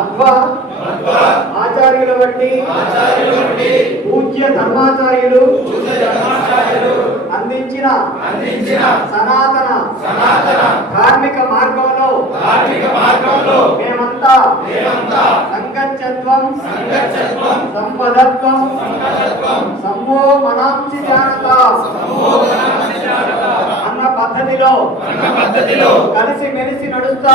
అధ్వ ఆచార్యుల వంటి పూజ్య ధర్మాచార్యులు అందించిన సనాతన ధార్మిక మార్గంలో మేమంతా సంగత్యత్వం సంపదత్వం సమ్మో మనాంసి జానత అన్న పద్ధతిలో కలిసి మెలిసి నడుస్తా.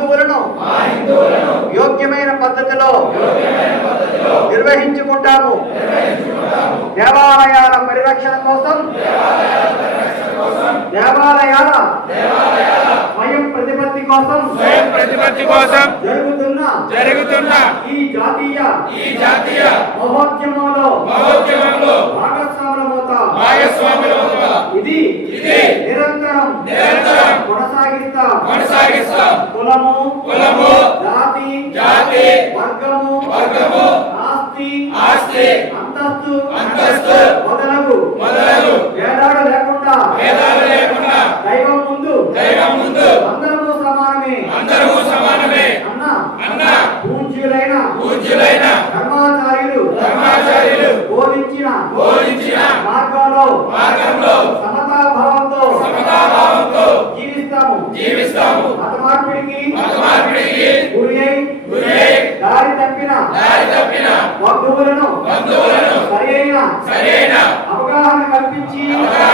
యోగ్యమైన పద్ధతిలో నిర్వహించుకుంటాము దేవాలయాల పరిరక్షణ కోసం దేవాలయాల స్వయం ప్రతిపత్తి కోసం స్వయం ప్రతిపత్తి కోసం జరుగుతున్న జరుగుతున్న ఈ జాతీయ ఈ జాతీయ మహోద్యమంలో మహోద్యమంలో భాగస్వాములమవుతాం. భాగస్వాములవుతాం. ఇది ఇది నిరంతరం నిరంతరం కొనసాగిస్తాం. కొనసాగిస్తాం. కులము అందరము సమానమే. అన్న అన్న పూజ్యులైన పూజ్యులైన ధర్మాచార్యులు ధర్మాచార్యులు బోధించిన బోధించిన మార్గంలో మార్గంలో సమతాభావంతో సమతాభావంతో జీవిస్తాము. జీవిస్తాము. మత మార్పిడికి మత మార్పిడికి గురి అయి గురి అయి దారి తప్పిన దారి తప్పిన బంధువులను బంధువులను సరైన సరైన అవగాహన కల్పించి అవగాహన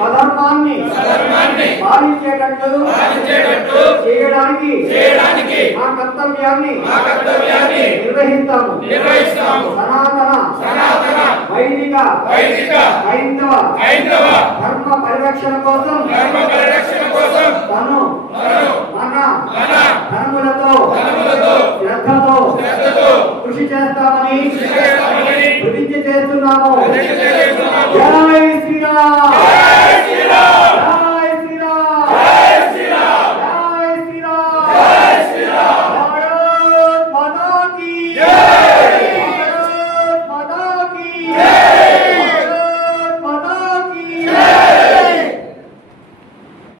తిరిగి స్వధర్మాన్ని ధర్మాన్ని పాలించేటట్లు పాలించేటట్టు చేయడానికి చేయడానికి మా కర్తవ్యాన్ని మా కర్తవ్యాన్ని నిర్వహిస్తాము. నిర్వహిస్తాము. సనాతన సనాతన వైదిక వైదిక హైందవ హైందవ ధర్మ పరిరక్షణ కోసం ధర్మ పరిరక్షణ కోసం తను మన మన ధనములతో శ్రద్ధతో శ్రద్ధతో కృషి చేస్తామని కృషి చేస్తామని